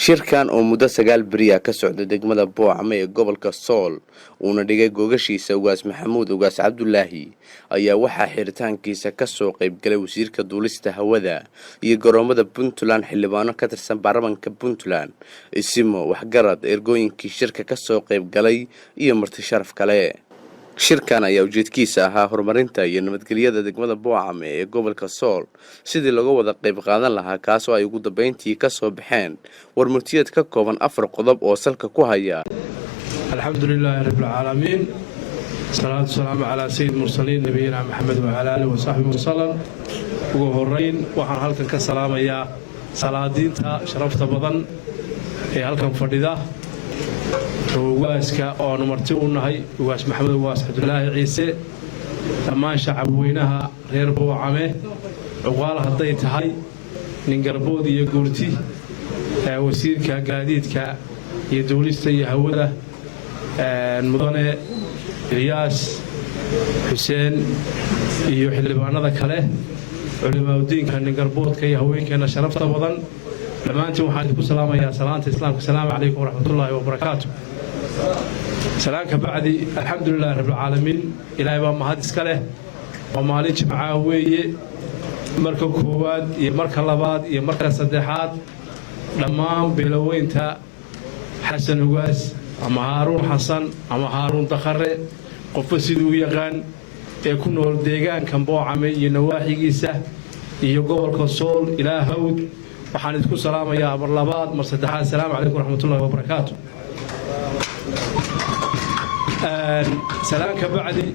shirkan oo muddo 9 beri ka socda degmada Boocame ee gobolka Sool uuna dhigay googashiisa ugaas Maxamuud ugaas Cabdullaahi ayaa waxa xiritaankiisa ka soo qayb galay wasiirka duulista hawada iyo garoomada Puntland xildhibaano ka tirsan baarlamaanka Puntland isimo waxgarad ergooyinkii shirka ka soo qayb galay iyo marti sharaf kale. shirkan ayaa ujeedkiisa ahaa horumarinta iyo nabadgelyada degmada Boocame ee gobolka Sool sidii lagu wada qayb qaadan lahaa kaas oo ay ugu dambeyntii ka soo baxeen warmurtiyeed ka kooban 4 qodob oo salka ku haya. alxamdulilaahi rabbil caalamiin salaatu salaamu ala sayyid mursaliin nabiyina maxamed wa ala alihi wa sahbihi wasallam. ugu horeyn waxaan halkan ka salaamayaa salaadiinta sharafta badan ee halkan fadhida ugaaska oo marti u nahay ugaas Maxamuud ugaas Cabdullaahi Ciise dhammaan shacab weynaha reer Boocame ugaal haday tahay nin garbood iyo guurti wasiirka gaadiidka iyo duulista iyo hawada mudane Ilyas Xuseen iyo xildhibaanada kale culimada nin garboodka iyo haweenkeena sharafta badan dhammaantiin waxaan ku salaamayaa salaanta islaamka assalaamu calaykum waraxmatullaahi wabarakaatuh. سلامك بعدي الحمد لله رب العالمين إلهي بام هاد إسكاله ومالي جمعة ويا مركب كواد يمركب لباد يمركب صدحات لما بلوين تا حسن وقاس أما هارون حسن أما هارون تخرج قفصيد ويغان يكونوا الدجان كم Boocame ينواحي جيسة يجوال كسول إلى هود وحنتكون سلام يا برلباد مرصدحات السلام عليكم ورحمة الله وبركاته. سلامك بعدي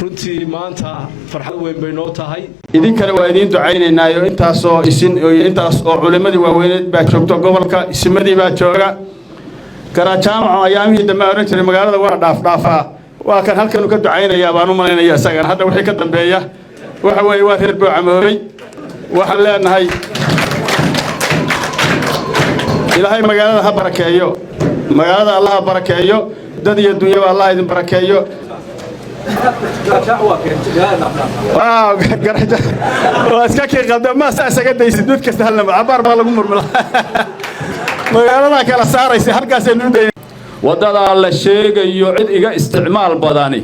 runtii maanta farxad weyn bay noo tahay idinkana waa idin ducaynaynaayo intaas oo culimadii waaweyneed baa joogto gobolka ismadii baa jooga garajaamac ayaamihii dambe oran jiray magaalada waa dhaafaa waa kan halkan ka ducaynayaa baan u malaynayaa isagana hadda wixii ka dambeeya waxa weeye waa reer Boocame waxaan leenahay ilaahay magaalada ha barakeeyo magaalada Allah barakeeyo dad iyo dunya Allah idin barakeeyo. waaw garaja waa iska kii qadam ma saasaga daysid dad kasta hal cabaar baa lagu murmulaa magaalada kala saaraysa halkaas ay nuuday wadada la sheegayo cid iga isticmaal badani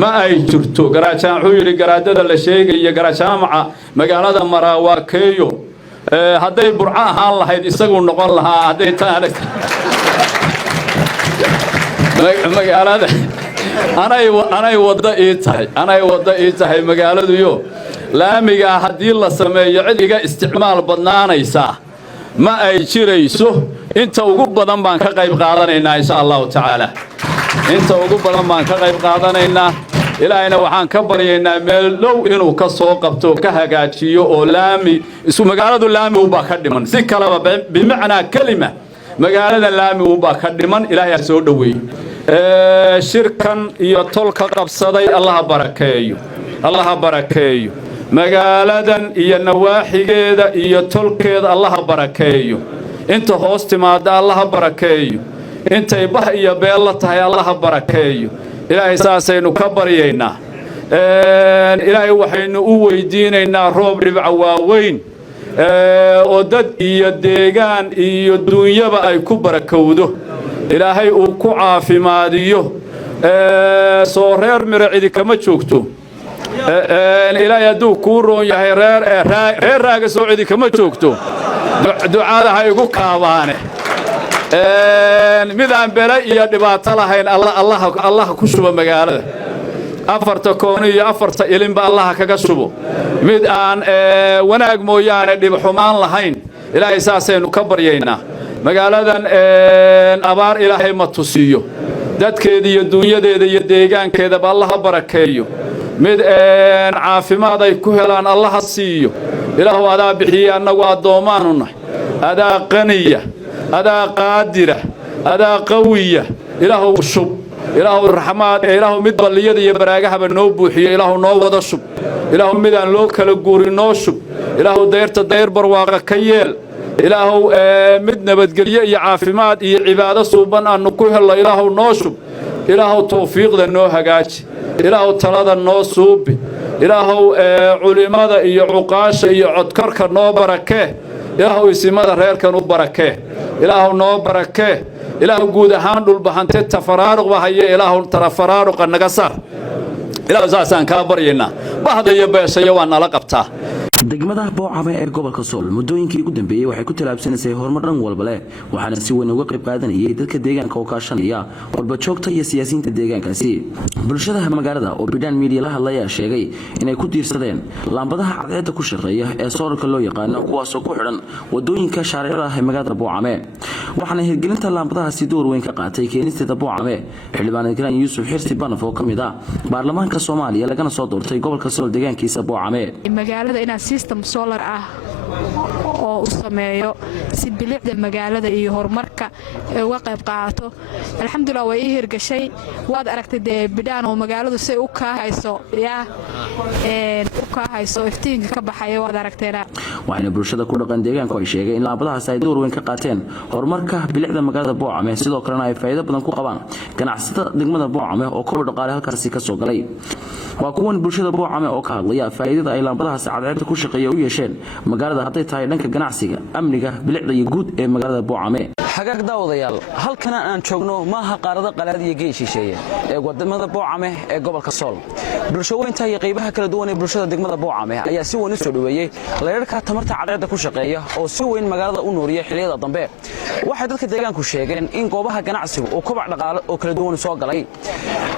ma ay jirto garaja wuxuu yiri garaadada la sheegayo garajaamaca magaalada Maraawakeeyo haday burca ahaan lahayd isagu noqon lahaa haday taanay magaalada anay wada ii tahay magaaladu yo laamiga hadii la sameeyo cid iga isticmaal badnaanaysa ma ay jirayso inta ugu badan baan ka qayb qaadanaynaa insha Allah taala inta ugu badan baan ka qayb qaadanaynaa ilaahayna waxaan ka baryaynaa meel dhow inuu ka soo qabto ka hagaajiyo oo laami isu magaaladu laami u baa ka dhiman si kala bimacna kalima magaalada laami u baa ka dhiman ilaahay soo dhaweey shirkan iyo tolka qabsaday Allah barakeeyo magaaladan iyo nawaaxigeeda iyo tolkeeda Allah barakeeyo inta hoos timaada Allah barakeeyo inta bah iyo beel la tahay Allah barakeeyo ilaahay saasaynu ka baryaynaa ilaahay waxaynu u weydiinaynaa roob dhibca waaweyn oo dad iyo deegaan iyo dunyaba ay ku barakowdo ilaahay uu ku caafimaadiyo soo reer miracidi kama joogto ilaahay hadduu kuu roon yahay reer raaga soo cidi kama joogto ducaada ha igu kaabaane midaan bele iyo dhibaato lahayn Allah ku shuba magaalada afarta kooni iyo afarta ilinba Allah kaga shubo mid aan wanaag mooyaane dhib xumaan lahayn ilaahay saasaynu ka baryaynaa magaaladan abaar ilaahay ma tusiyo dadkeeda iyo dunyadeeda iyo deegaankeeda ba Allah barakeeyo mid caafimaad ay ku helaan Allah siiyo ilaahu adaa bixiya anagu adoomaanuna adaa qaniya adaa qaadira adaa qawiya ilaahu shub ilaahu raxmaad ilaahu mid baliyada iyo baraagaha noo buuxiyo ilaahu noo wada shub ilaahu midaan loo kala guurin noo shub ilaahu deyrta deyr barwaaqa ka yeel ilaahu mid nabadgelyo iyo caafimaad iyo cibaado suuban aanu ku helo ilaahu noo shub ilaahu tawfiiqda noo hagaaji ilaahu talada noo suubi ilaahu culimada iyo cuqaasha iyo codkarka noo barakee ilaahu isimada reerkan u barakee ilaahu noo barakee ilaahu guud ahaan dhulbahante tafaraaruqba haye ilaahu tafaraaruqa naga saar ilaahu saasaan kaa baryaynaa bahda iyo beeshayo waa nala qabtaa degmada Boocame ee gobolka Sool muddooyinkii ugu dambeeyay waxay ku talaabsanaysay horumar dhan walba leh waxaana si weyn uga qayb qaadanayay dadka deegaanka oo kaashanaya walba joogta iyo siyaasiyiinta deegaankaasi bulshada magaalada oo bidhaan media la hadlaya sheegay inay ku diirsadeen laambadaha cadceedda ku shaqeeya ee soorka loo yaqaan kuwaas oo ku xidhan wadooyinka shaariicada ee magaalada Boocame waxaana hirgelinta laambadahaasi door weyn ka qaatay keenista Boocame xildhibaan Ikraan Yuusuf Xirsi Banaf oo kamid ah baarlamaanka Soomaaliya lagana soo doortay gobolka Sool deegaankiisa Boocame magaalada ina system solar ah oo u sameeyo si bilicda magaalada iyo horumarka uga qayb qaato alxamdulillah way hirgashay waad aragtay bidhaan oo magaaladu say u kaahayso iftiinka ka baxaya waad aragteena waxayna bulshada ku dhaqan deegaanku ay sheegeen in laambadahaas ay door weyn ka qaateen horumarka bilicda magaalada Boocame sidoo kalena ay faa'iido badan ku qabaan ganacsatada degmada Boocame oo kor u dhaqaale halkaas ka soo galay waa kuwan bulshada Boocame oo ka hadlaya faa'iidada ay laambadahaas cadceedda ku shaqeeya u yeesheen magaalada haday tahay dhanka ganacsiga amniga bilicda iyo guud ee magaalada Boocame xagaag daawadayaal halkan aan joogno maaha qaarada qalaad iyo geeshisheeye ee wadamada Boocame ee gobolka Sool bulshooyinta iyo qaybaha kala duwan ee bulshada degmada Boocame ayaa si weyn u soo dhaweeyay leerarka tamarta cadceedda ku shaqeeya oo si weyn magaalada u nooriya xilliyada dambe waxay dadka deegaanku sheegeen in goobaha ganacsigu oo kobac dhaqaale oo kala duwan soo galay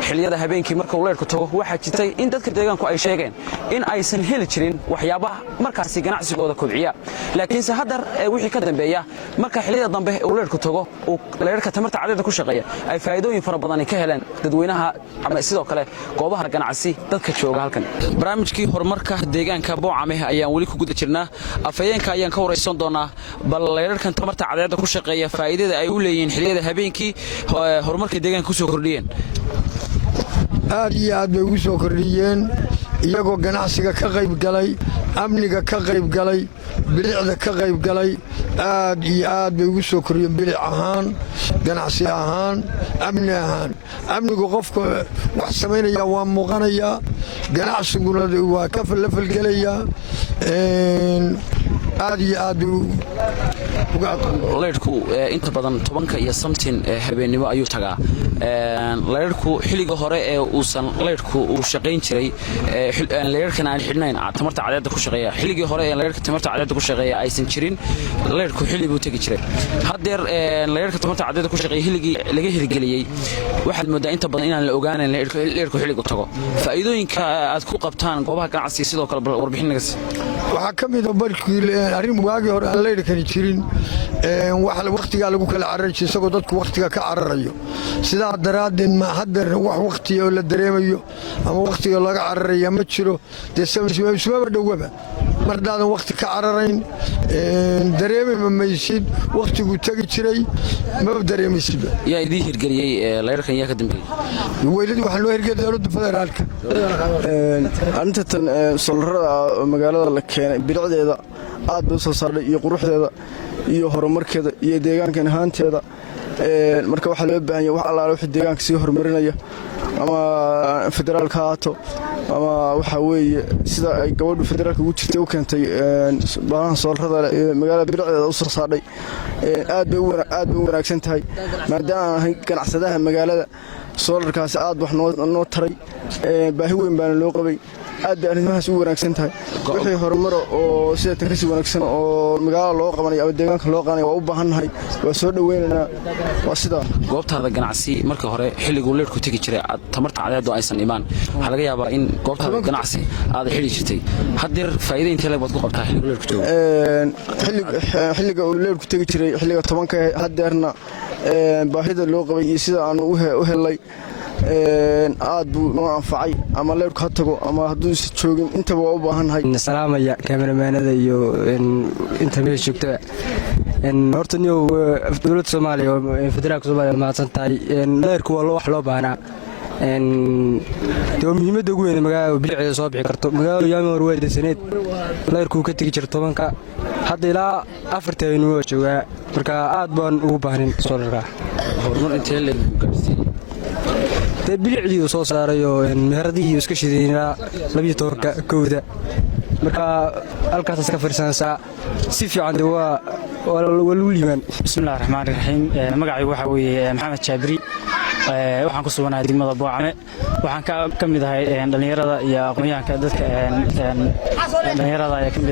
xilliyada habeenkii marka uu leerku tago waxa jirtay in dadka deegaanku ay sheegeen in aysan heli jirin waxyaabaha markaasi ganacsigooda kobciya laakiin se hadar wixii ka dambeeya marka xilliyada dambe uu leerku tago oo leerarka tamarta cadceedda ku shaqeeya ay faa'iidooyin fara badan ka heleen dadweynaha ama sidoo kale goobaha ganacsi dadka jooga halkan barnaamijkii horumarka deegaanka Boocame ayaan wali ku guda jirnaa afayeenka ayaan ka wareysan doonaa bal leerarkan tamarta cadceedda ku shaqeeya faa'iidada ay u leeyihiin xilliyada habeenkii horumarka deegaanka ku soo kordhiyeen aad iyo aad bay ugu soo kordhiyeen iyagoo ganacsiga ka qayb galay amniga ka qayb galay bilicda ka qayb galay aad iyo aad bay ugu soo kordhiyeen bilic ahaan ganacsi ahaan amni ahaan amnigu qofka wax samaynaya waa muuqanaya ganacsiguna waa ka falgelaya aad iyo aad leerku inta badan 10 iyo something habeenimo ayuu tagaa leerku xilliga hore ee uusan leerku uu shaqeyn jiray leerkan aan xidhnayn tamarta cadceedda ku shaqeeya xilligii hore ee leerka tamarta cadceedda ku shaqeeya aysan jirin leerku xilli buu tagi jiray hadeer leerka tamarta cadceedda ku shaqeeya xilligii laga hirgeliyay waxaad moodaa inta badan inaan la ogaanin leerku xilligu tago faa'iidooyinka aad ku qabtaan goobaha ganacsiga sidoo kale warbixin naga waxa kamid ah barkii arrin waagi hore aan leerkan jirin wax waqtiga lagu kala cararayay isagoo dadku waqtiga ka cararayo sida daraadeen ma hadeer wax waqti oo la dareemayo ama waqtiga laga cararayo ma jiro deesaba dhawaba mardaadan waqti ka cararayn dareemay maysid waqtigu tagi jiray ma dareemaysid yaa idii hirgeliyay leerkan yaa ka dambeeyay weyladu waxa loo hirgeliyay dowladda federaalka anta tan solarada magaalada la keenay bilicdeeda aad bay soo saaray iyo quruxdeeda iyo horumarkeeda iyo deegaanka ahaanteeda marka waxa loo baahan yahay wax allaale wixii deegaanka sii horumarinaya ama federaalka haato ama waxa weeye sida ay gabadhu federaalka ugu jirtay u keentay baaraha solarada magaalada bilicdeeda u soo saaray aad bay u wanaagsan tahay maadaama aan ganacsadaha magaalada solarkaas aad wax noo taray baahi weyn baan loo qabay aad bay arrimahaas u wanaagsan tahay wixii horumar oo sida tan kasi wanaagsan oo magaalada loo qabanayo ama deegaanka loo qabanay waa u baahannahay waa soo dhaweynaynaa waa sida goobtaada ganacsi markii hore xilligu leerku tagi jiray tamarta cadceedda aysan imaan waxa laga yaabaa in goobtaada ganacsi aad xilli jirtay hadeer faa'iido intee leeg baad ku qabtaa xilligu leerku joogo xilliga uu leerku tagi jiray xilliga 10ka hadeerna baahida loo qabay iyo sida aan u helay aad buu noo anfacay ama leerku ha tago ama hadduu is joogin intaba waa u baahannahay salaamaya kaameramanada iyo inta meesha joogta horta niyow dowladda Soomaaliya oo federaalka Soomaaliya mahadsan tahay leerku waa wax loo baahnaa doo muhiimadda ugu weyn magaalada bilicda soo bixi karto magaalada yaami hore waa desaneed leerku ka tagi jirto 10ka hadda ilaa 4 aynu joogaa marka aad baan ugu baahnin solarka horumar intee leeg gaarsiiyay bilicdii soo saaray oo meheradii iska shidayna 12 kowda marka halkaas ka fiirsanaysaa si fiican waa lagu liibaan. bismillaahir rahmaanir rahiim. magacaygu waxa weeye maxamed jaabiri, waxaan ku suganahay degmada Boocame. waxaan ka mid ahay dhalinyarada iyo aqoonyahanka dadka dhalinyarada ee ka mid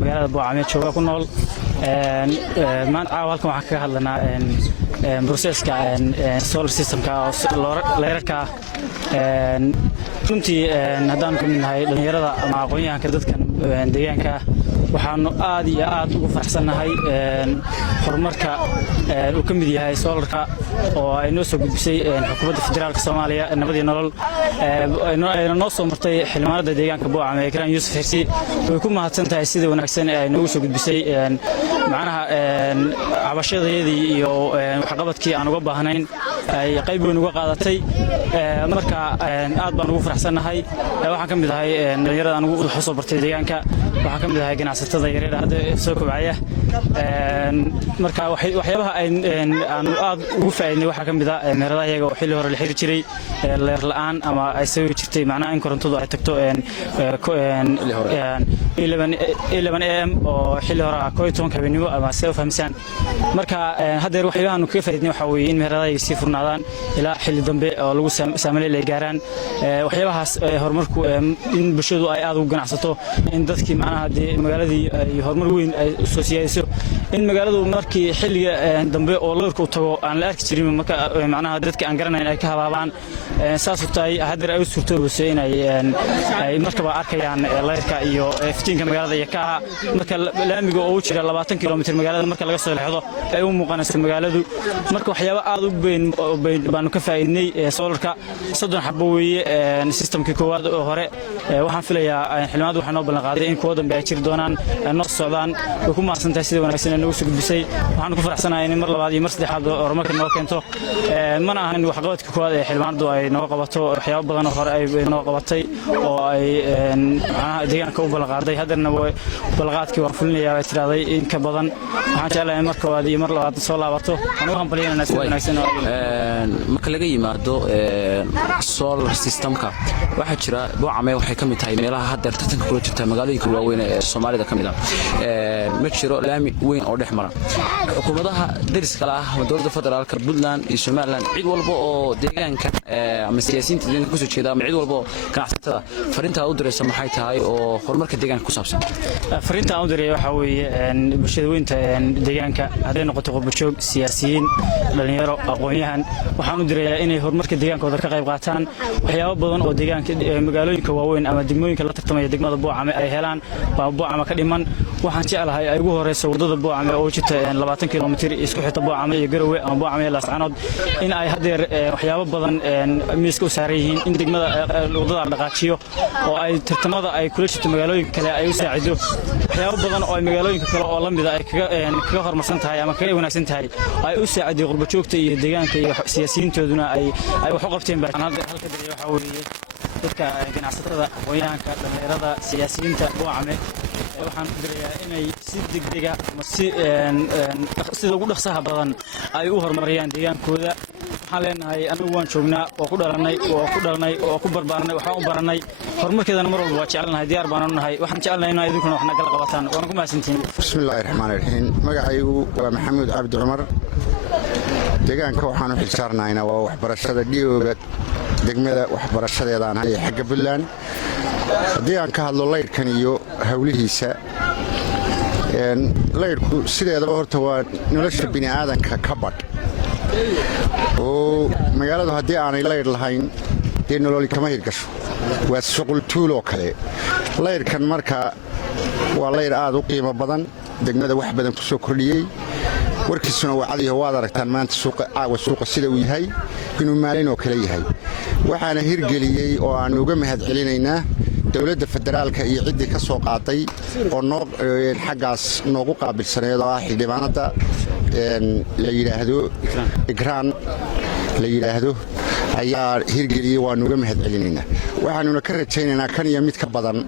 magaalada Boocame jooga ku nool. maanta halkan waxaan ka hadlanaa processka solar systemka oo leerarka runtii haddaan ka mid nahay dhalinyarada ama aqoonyahanka dadkan deegaanka waxaanu aad iyo aad ugu faraxsannahay horumarka uu ka mid yahay solarka oo ay noo soo gudbisay xukuumadda federaalka Soomaaliya nabadii nolol ayna noo soo martay xildhibaanada deegaanka Boocame Ekraan Yuusuf Xirsi. way ku mahadsan tahay sida wanaagsan ee ay noogu soo gudbisay macnaha cabashadeedii iyo waxqabadkii aan uga baahnayn ay qayb weyn uga qaadatay. marka aad baan ugu faraxsannahay. waxaan ka mid ahay dhalinyarada aan ugu soo bartay deegaanka, waxaan ka mid ahay ganacsatada yaryar hadda soo kobcaya. marka waxyaabaha aan aad ugu faa'iidnay waxaa ka mid ah meheradaha iyaga oo xilli hore la xiri jiray leer la'aan ama ay sababi jirtay macnaha in korontadu ay tagto 11 am oo xilli hore ah 12 habeenimo ama soo fahmsan. marka hadda waxyaabahan ka faa'iidnay waxa weeye in meheradaha ay sii furnaadaan ilaa xilli dambe oo lagu saamaleey ay gaaraan. waxyaabahaas horumarku in bulshadu ay aad ugu ganacsato, in dadkii macnaha magaaladii ay horumar weyn ay soo siyaadiso, in magaaladu markii xilliga dambe oo leerku tago aan la arki jirin marka macnaha dadka aan garanayn ay ka habaabaan. saas u tahay hadda ay u suurtoobayso in ay markaba arkayaan leerka iyo iftiinka magaalada iyo ka marka laamiga oo u jira 20 kilomitir magaalada marka laga soo leexdo ay u muuqanayso magaaladu. marka waxyaabo aad u baanu ka faa'iidnay solarka 30 xabo weeye systemkii koowaad oo hore. waxaan filayaa xilmaadu waxaa noo ballan qaaday in kuwa dambe ay jiri doonaan noo socdaan. way ku mahadsan tahay sida wanaagsan ee nagu soo gudbisay. waxaan ku faraxsanahay in mar labaad iyo mar saddexaad horumarka noo keento. mana ahan waxqabadka koowaad ee xilmaadu ay noo qabato, waxyaabo badan oo hore ay noo qabatay oo ay deegaanka u ballan qaaday. haddana ballanqaadkii waan fulinayaa ay tiraaday in ka badan. waxaan jeclahay mar koowaad iyo mar labaad soo laabato. waxaan ugu hambalyeynaa sida wanaagsan marka laga yimaado solar systemka waxaa jira Boocame waxay ka mid tahay meelaha hadda tartanka kula jirta magaalooyinka waaweyn ee Soomaalida ka mid ah. ma jiro laami weyn oo dhex mara xukuumadaha dariska ah dowladda federaalka Puntland iyo Somaliland. cid walba oo deegaanka ama siyaasiyiinta deegaanka ku soo jeeda ama cid walba oo ganacsatada fariinta u diraysa maxay tahay oo horumarka deegaanka ku saabsan? fariinta aan u diray waxa weeye bulshada weynta deegaanka hadday noqoto qurbo-joog, siyaasiyiin, dhalinyaro, aqoonyahan, waxaan u dirayaa inay horumarka deegaankooda ka qayb qaataan. waxyaabo badan oo deegaanka magaalooyinka waaweyn ama degmooyinka la tartamaya degmada Boocame ay helaan waa Boocame ka dhiman. waxaan jeclahay ay ugu horeyso wadada Boocame oo jirta 20 kilomitir isku xigta Boocame iyo Garowe ama Boocame iyo Laascaanood in ay hadeer waxyaabo badan miiska u saaran yihiin in degmada wadada dhaqaajiyo oo ay tartamada ay kula jirto magaalooyinka kale ay u saacido. waxyaabo badan oo magaalooyinka kale oo la mid ah ay kaga horumarsan tahay ama kaga wanaagsan tahay ay u saacido qurbo-joogta iyo deegaanka iyo siyaasiyiintooduna ay wax u qabteen. baa halka dalay waxa weeye dadka ganacsatada, aqoonyahanka, dhalinyarada, siyaasiyiinta Boocame waxaan u dirayaa inay si degdeg ah ama sida ugu dhaqsaha badan ay u horumariyaan deegaankooda. waxaan leenahay anigu waan joognaa oo ku dhalanay oo ku barbaarnay waxaan u baranay horumarkeedana mar walba waa jecelnahay, diyaar baan u nahay. waxaan jecelnahay in idinkuna wax naga qabataan. waan ku mahadsantihiin. bismillaahir rahmaanir rahiim. magacaygu waa Maxamuud Cabdi Cumar. deegaanka waxaan u xilsaarnaynaa waa waxbarashada dhiyooga degmada waxbarashadeedaan hay xagga Puntland. haddii aan ka hadlo leyrkan iyo hawlihiisa leyrku sideedaba horta waa nolosha bini aadanka ka badh oo magaaladu haddii aanay leyr lahayn dee nololi kama hirgasho. waa shuqul tuuloo kale. leyrkan marka waa leyr aad u qiimo badan, degmada wax badan ku soo kordhiyey. warkiisuna waa cadiyaho waad aragtaan maanta caawa suuqa sida uu yahay inuu maalin oo kale yahay. waxaana hirgeliyey oo aan uga mahad celinaynaa dowladda federaalka iyo ciddii ka soo qaaday oo xaggaas noogu qaabilsaneed oo ah xildhibaanada la yidhaahdo Ekraan la yidhaahdo ayaa hirgeliyey. waanu uga mahad celinaynaa. waxaanuna ka rajaynaynaa kan iyo mid ka badan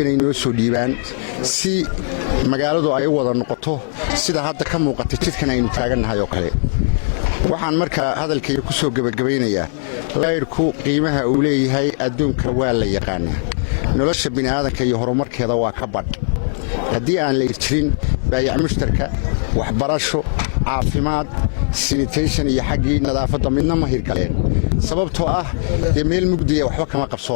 inay noo soo dhiibaan si magaaladu ay u wada noqoto sida hadda ka muuqata jidkan aynu taagannahay oo kale. waxaan markaa hadalkayga ku soo gebagabaynayaa leyrku qiimaha uu leeyahay adduunka waa la yaqaanaa. nolosha bini'aadanka iyo horumarkeeda waa ka badh haddii aan la jirin baayac mushtarka waxbarasho caafimaad sanitation iyo xaggii nadaafadda midna ma hirgaleen sababtoo ah dee meel mugdiya waxba kama qabsoo